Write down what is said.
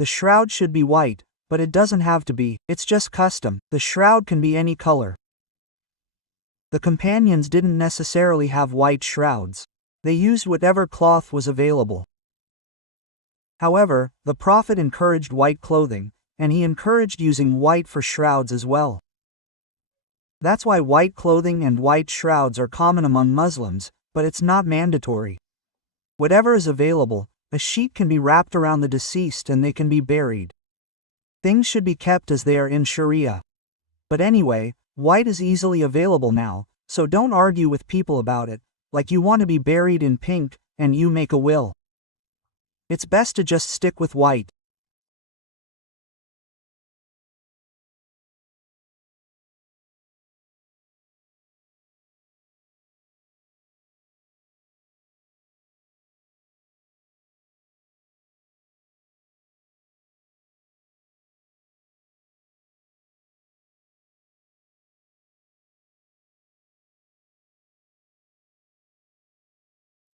The shroud should be white, but it doesn't have to be, it's just custom. The shroud can be any color. The companions didn't necessarily have white shrouds. They used whatever cloth was available. However, the Prophet encouraged white clothing, and he encouraged using white for shrouds as well. That's why white clothing and white shrouds are common among Muslims, but it's not mandatory. Whatever is available, a sheet can be wrapped around the deceased and they can be buried. Things should be kept as they are in Sharia. But anyway, white is easily available now, so don't argue with people about it, like you want to be buried in pink, and you make a will. It's best to just stick with white.